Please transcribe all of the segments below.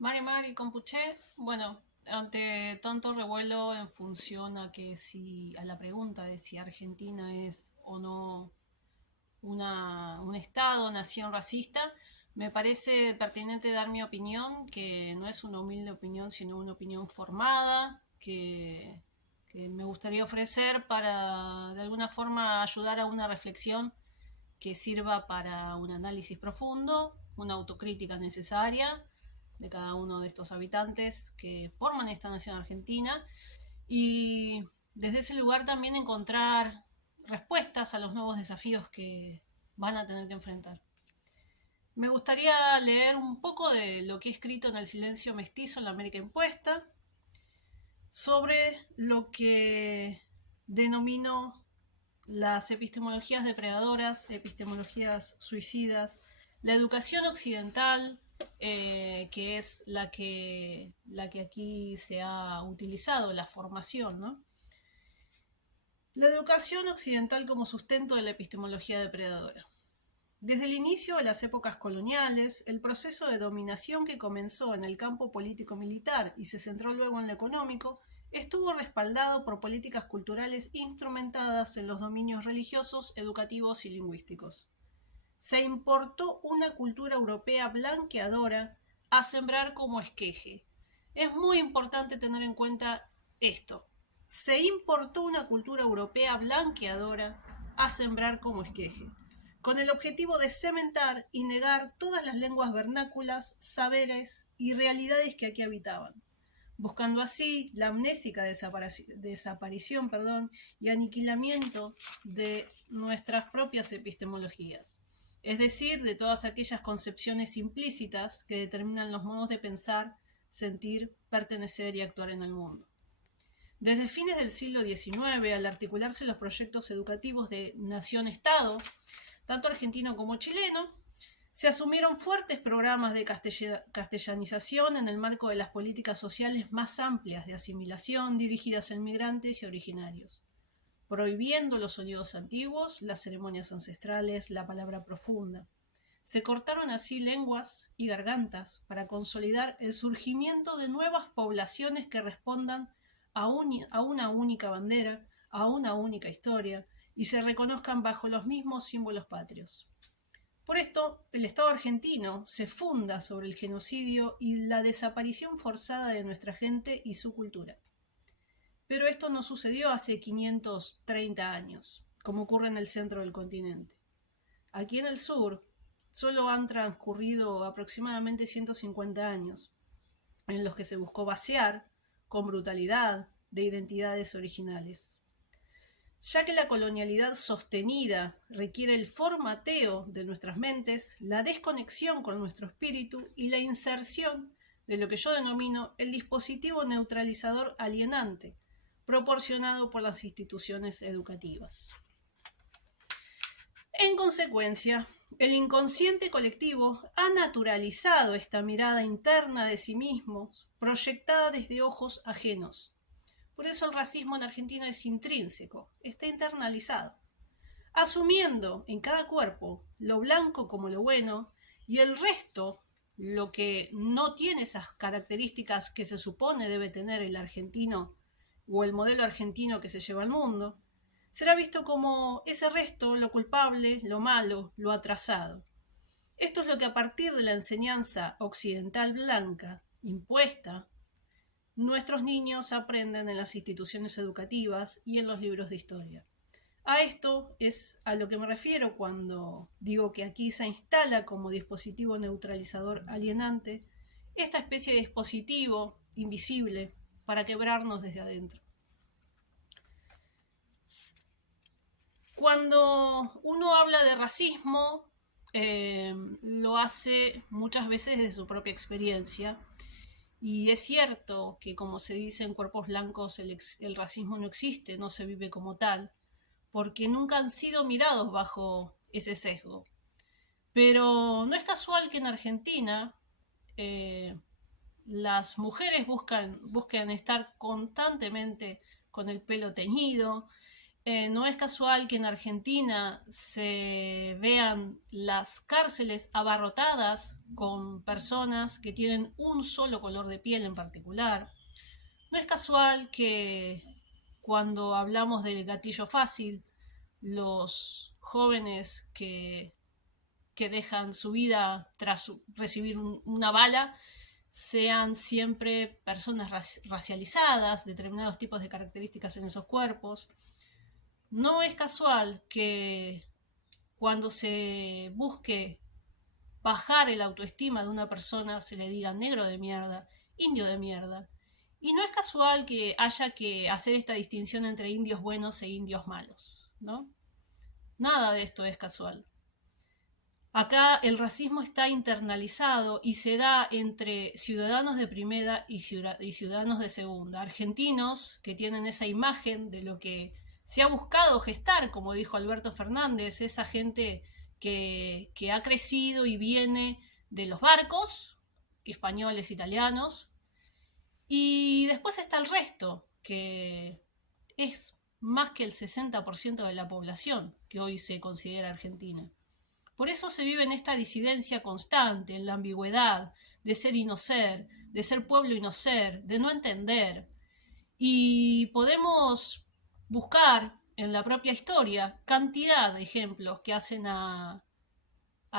Mari Compuché, bueno, ante tanto revuelo en función a la pregunta de si Argentina es o no un estado, nación racista, me parece pertinente dar mi opinión, que no es una humilde opinión, sino una opinión formada, que me gustaría ofrecer para de alguna forma ayudar a una reflexión que sirva para un análisis profundo, una autocrítica necesaria de cada uno de estos habitantes que forman esta nación argentina y desde ese lugar también encontrar respuestas a los nuevos desafíos que van a tener que enfrentar. Me gustaría leer un poco de lo que he escrito en El silencio mestizo en la América impuesta sobre lo que denomino las epistemologías depredadoras, epistemologías suicidas, la educación occidental, que es la que aquí se ha utilizado, la formación, ¿no? La educación occidental como sustento de la epistemología depredadora. Desde el inicio de las épocas coloniales, el proceso de dominación que comenzó en el campo político-militar y se centró luego en lo económico, estuvo respaldado por políticas culturales instrumentadas en los dominios religiosos, educativos y lingüísticos. Se importó una cultura europea blanqueadora a sembrar como esqueje. Es muy importante tener en cuenta esto. Se importó una cultura europea blanqueadora a sembrar como esqueje, con el objetivo de cementar y negar todas las lenguas vernáculas, saberes y realidades que aquí habitaban, buscando así la amnésica desaparición y aniquilamiento de nuestras propias epistemologías, es decir, de todas aquellas concepciones implícitas que determinan los modos de pensar, sentir, pertenecer y actuar en el mundo. Desde fines del siglo XIX, al articularse los proyectos educativos de nación-estado, tanto argentino como chileno, se asumieron fuertes programas de castellanización en el marco de las políticas sociales más amplias de asimilación dirigidas a inmigrantes y originarios, prohibiendo los sonidos antiguos, las ceremonias ancestrales, la palabra profunda. Se cortaron así lenguas y gargantas para consolidar el surgimiento de nuevas poblaciones que respondan a una única bandera, a una única historia, y se reconozcan bajo los mismos símbolos patrios. Por esto, el Estado argentino se funda sobre el genocidio y la desaparición forzada de nuestra gente y su cultura. Pero esto no sucedió hace 530 años, como ocurre en el centro del continente. Aquí en el sur solo han transcurrido aproximadamente 150 años, en los que se buscó vaciar, con brutalidad, de identidades originales. Ya que la colonialidad sostenida requiere el formateo de nuestras mentes, la desconexión con nuestro espíritu y la inserción de lo que yo denomino el dispositivo neutralizador alienante, proporcionado por las instituciones educativas. En consecuencia, el inconsciente colectivo ha naturalizado esta mirada interna de sí mismos, proyectada desde ojos ajenos. Por eso el racismo en Argentina es intrínseco, está internalizado, asumiendo en cada cuerpo lo blanco como lo bueno y el resto, lo que no tiene esas características que se supone debe tener el argentino o el modelo argentino que se lleva al mundo, será visto como ese resto, lo culpable, lo malo, lo atrasado. Esto es lo que a partir de la enseñanza occidental blanca impuesta, nuestros niños aprenden en las instituciones educativas y en los libros de historia. A esto es a lo que me refiero cuando digo que aquí se instala como dispositivo neutralizador alienante esta especie de dispositivo invisible para quebrarnos desde adentro. Cuando uno habla de racismo, lo hace muchas veces desde su propia experiencia. Y es cierto que, como se dice en Cuerpos Blancos, el racismo no existe, no se vive como tal, porque nunca han sido mirados bajo ese sesgo. Pero no es casual que en Argentina eh, las mujeres buscan estar constantemente con el pelo teñido, no es casual que en Argentina se vean las cárceles abarrotadas con personas que tienen un solo color de piel en particular. No es casual que cuando hablamos del gatillo fácil, los jóvenes que dejan su vida tras recibir una bala sean siempre personas racializadas, determinados tipos de características en esos cuerpos. No es casual que cuando se busque bajar el autoestima de una persona se le diga negro de mierda, indio de mierda. Y no es casual que haya que hacer esta distinción entre indios buenos e indios malos, ¿no? Nada de esto es casual. Acá el racismo está internalizado y se da entre ciudadanos de primera y ciudadanos de segunda. Argentinos que tienen esa imagen de lo que se ha buscado gestar, como dijo Alberto Fernández, esa gente que ha crecido y viene de los barcos, españoles, italianos, y después está el resto, que es más que el 60% de la población que hoy se considera argentina. Por eso se vive en esta disidencia constante, en la ambigüedad de ser y no ser, de ser pueblo y no ser, de no entender. Y podemos buscar en la propia historia cantidad de ejemplos que hacen a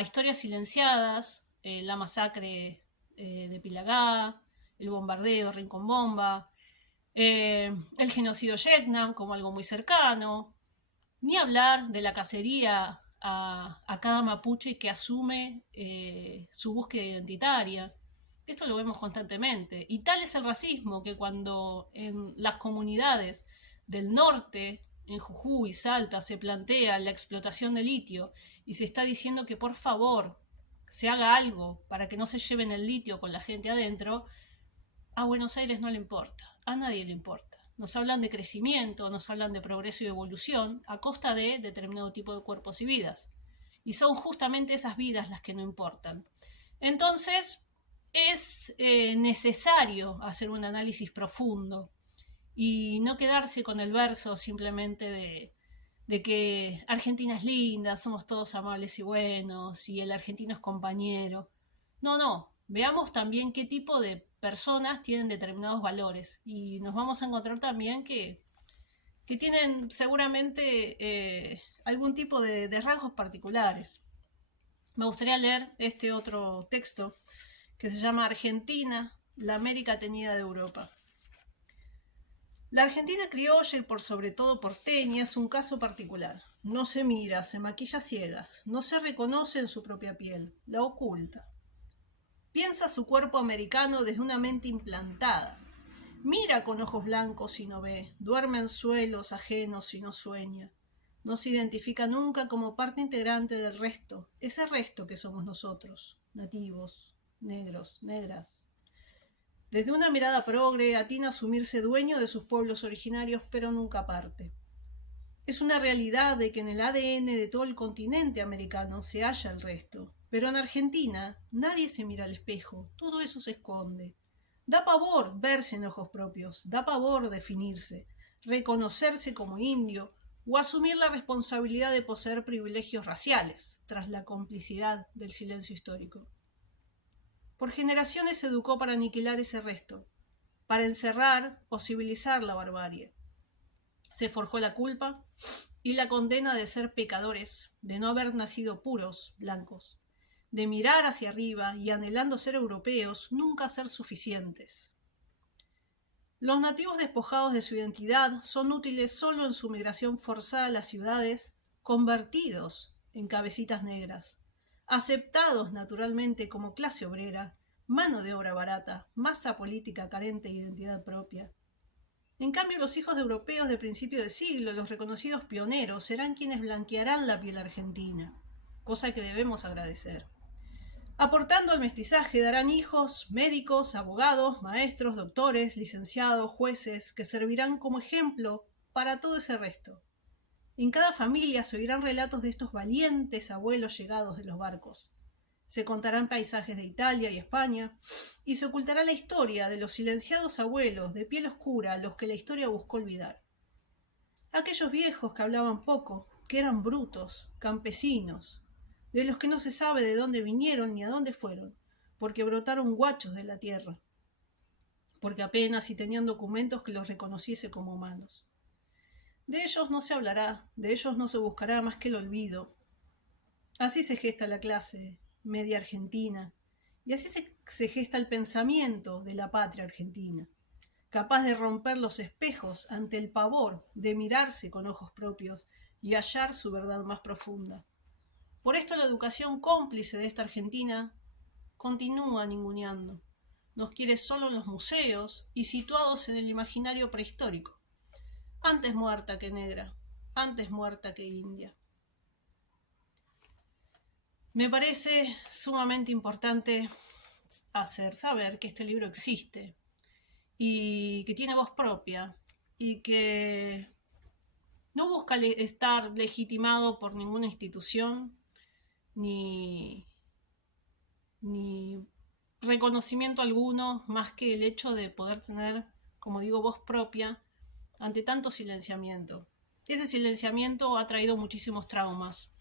historias silenciadas, la masacre de Pilagá, el bombardeo Rincón Bomba, el genocidio Yeknam como algo muy cercano, ni hablar de la cacería a cada mapuche que asume su búsqueda identitaria. Esto lo vemos constantemente. Y tal es el racismo que cuando en las comunidades del norte, en Jujuy, Salta, se plantea la explotación de litio y se está diciendo que por favor se haga algo para que no se lleven el litio con la gente adentro, a Buenos Aires no le importa, a nadie le importa. Nos hablan de crecimiento, nos hablan de progreso y evolución a costa de determinado tipo de cuerpos y vidas. Y son justamente esas vidas las que no importan. Entonces, es necesario hacer un análisis profundo y no quedarse con el verso simplemente de que Argentina es linda, somos todos amables y buenos y el argentino es compañero. No, no, veamos también qué tipo de personas tienen determinados valores y nos vamos a encontrar también que tienen seguramente algún tipo de rasgos particulares. Me gustaría leer este otro texto que se llama Argentina, la América teñida de Europa. La Argentina criolla y por sobre todo porteña es un caso particular. No se mira, se maquilla ciegas, no se reconoce en su propia piel, la oculta. Piensa su cuerpo americano desde una mente implantada. Mira con ojos blancos y no ve, duerme en suelos ajenos y no sueña. No se identifica nunca como parte integrante del resto, ese resto que somos nosotros, nativos, negros, negras. Desde una mirada progre, atina a asumirse dueño de sus pueblos originarios, pero nunca parte. Es una realidad de que en el ADN de todo el continente americano se halla el resto, pero en Argentina nadie se mira al espejo, todo eso se esconde. Da pavor verse en ojos propios, da pavor definirse, reconocerse como indio o asumir la responsabilidad de poseer privilegios raciales, tras la complicidad del silencio histórico. Por generaciones se educó para aniquilar ese resto, para encerrar o civilizar la barbarie. Se forjó la culpa y la condena de ser pecadores, de no haber nacido puros, blancos, de mirar hacia arriba y anhelando ser europeos, nunca ser suficientes. Los nativos despojados de su identidad son útiles solo en su migración forzada a las ciudades, convertidos en cabecitas negras, aceptados naturalmente como clase obrera, mano de obra barata, masa política carente de identidad propia. En cambio, los hijos de europeos de principio de siglo, los reconocidos pioneros, serán quienes blanquearán la piel argentina, cosa que debemos agradecer. Aportando al mestizaje darán hijos, médicos, abogados, maestros, doctores, licenciados, jueces, que servirán como ejemplo para todo ese resto. En cada familia se oirán relatos de estos valientes abuelos llegados de los barcos. Se contarán paisajes de Italia y España, y se ocultará la historia de los silenciados abuelos de piel oscura a los que la historia buscó olvidar. Aquellos viejos que hablaban poco, que eran brutos, campesinos, de los que no se sabe de dónde vinieron ni a dónde fueron, porque brotaron guachos de la tierra, porque apenas si tenían documentos que los reconociese como humanos. De ellos no se hablará, de ellos no se buscará más que el olvido. Así se gesta la clase media argentina, y así se gesta el pensamiento de la patria argentina, capaz de romper los espejos ante el pavor de mirarse con ojos propios y hallar su verdad más profunda. Por esto la educación cómplice de esta Argentina continúa ninguneando. Nos quiere solo en los museos y situados en el imaginario prehistórico. Antes muerta que negra, antes muerta que india. Me parece sumamente importante hacer saber que este libro existe y que tiene voz propia y que no busca estar legitimado por ninguna institución ni reconocimiento alguno más que el hecho de poder tener, como digo, voz propia ante tanto silenciamiento. Ese silenciamiento ha traído muchísimos traumas.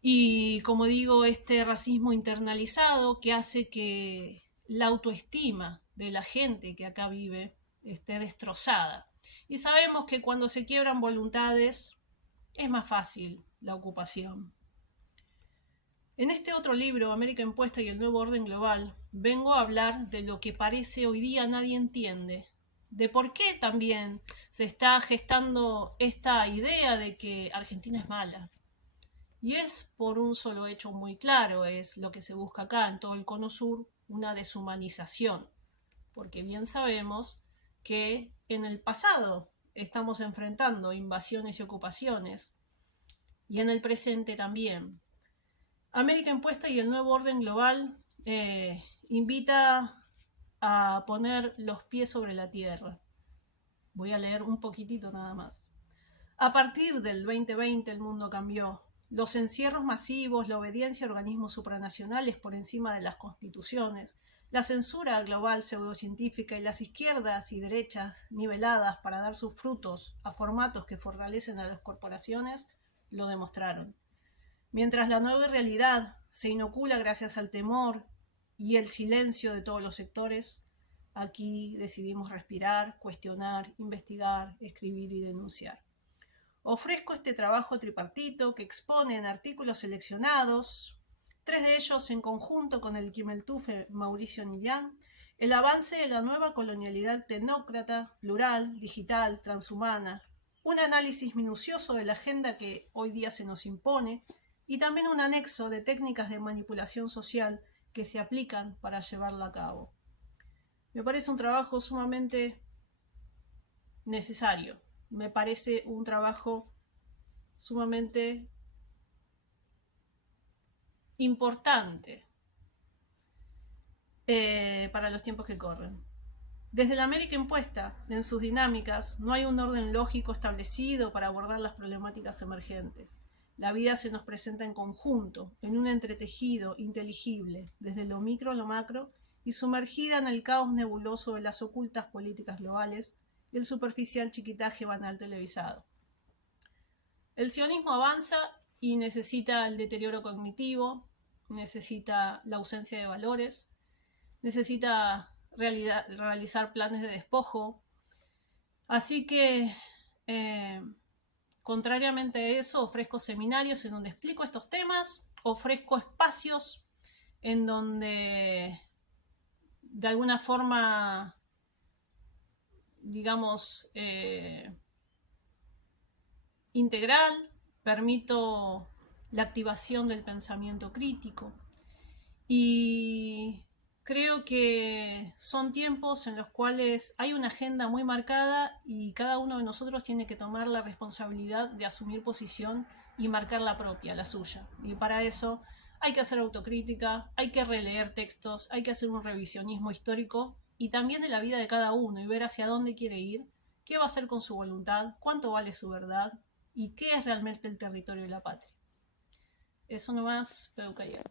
Y como digo, este racismo internalizado que hace que la autoestima de la gente que acá vive esté destrozada. Y sabemos que cuando se quiebran voluntades es más fácil la ocupación. En este otro libro, América Impuesta y el Nuevo Orden Global, vengo a hablar de lo que parece hoy día nadie entiende, de por qué también se está gestando esta idea de que Argentina es mala. Y es por un solo hecho muy claro, es lo que se busca acá en todo el Cono Sur, una deshumanización, porque bien sabemos que en el pasado estamos enfrentando invasiones y ocupaciones, y en el presente también. América Impuesta y el Nuevo Orden Global invita a poner los pies sobre la tierra. Voy a leer un poquitito nada más. A partir del 2020 el mundo cambió. Los encierros masivos, la obediencia a organismos supranacionales por encima de las constituciones, la censura global pseudocientífica y las izquierdas y derechas niveladas para dar sus frutos a formatos que fortalecen a las corporaciones, lo demostraron. Mientras la nueva realidad se inocula gracias al temor y el silencio de todos los sectores, aquí decidimos respirar, cuestionar, investigar, escribir y denunciar. Ofrezco este trabajo tripartito que expone en artículos seleccionados, 3 de ellos en conjunto con el Quimeltufe Mauricio Nillán, el avance de la nueva colonialidad tecnócrata, plural, digital, transhumana, un análisis minucioso de la agenda que hoy día se nos impone y también un anexo de técnicas de manipulación social que se aplican para llevarla a cabo. Me parece un trabajo sumamente necesario. Me parece un trabajo sumamente importante para los tiempos que corren. Desde la América Impuesta, en sus dinámicas, no hay un orden lógico establecido para abordar las problemáticas emergentes. La vida se nos presenta en conjunto, en un entretejido inteligible, desde lo micro a lo macro, y sumergida en el caos nebuloso de las ocultas políticas globales y el superficial chiquitaje banal televisado. El sionismo avanza y necesita el deterioro cognitivo, necesita la ausencia de valores, necesita realizar planes de despojo. Así que, contrariamente a eso, ofrezco seminarios en donde explico estos temas, ofrezco espacios en donde de alguna forma, digamos, integral, permito la activación del pensamiento crítico y creo que son tiempos en los cuales hay una agenda muy marcada y cada uno de nosotros tiene que tomar la responsabilidad de asumir posición y marcar la propia, la suya. Y para eso hay que hacer autocrítica, hay que releer textos, hay que hacer un revisionismo histórico y también de la vida de cada uno y ver hacia dónde quiere ir, qué va a hacer con su voluntad, cuánto vale su verdad y qué es realmente el territorio de la patria. Eso nomás, Peu Callao.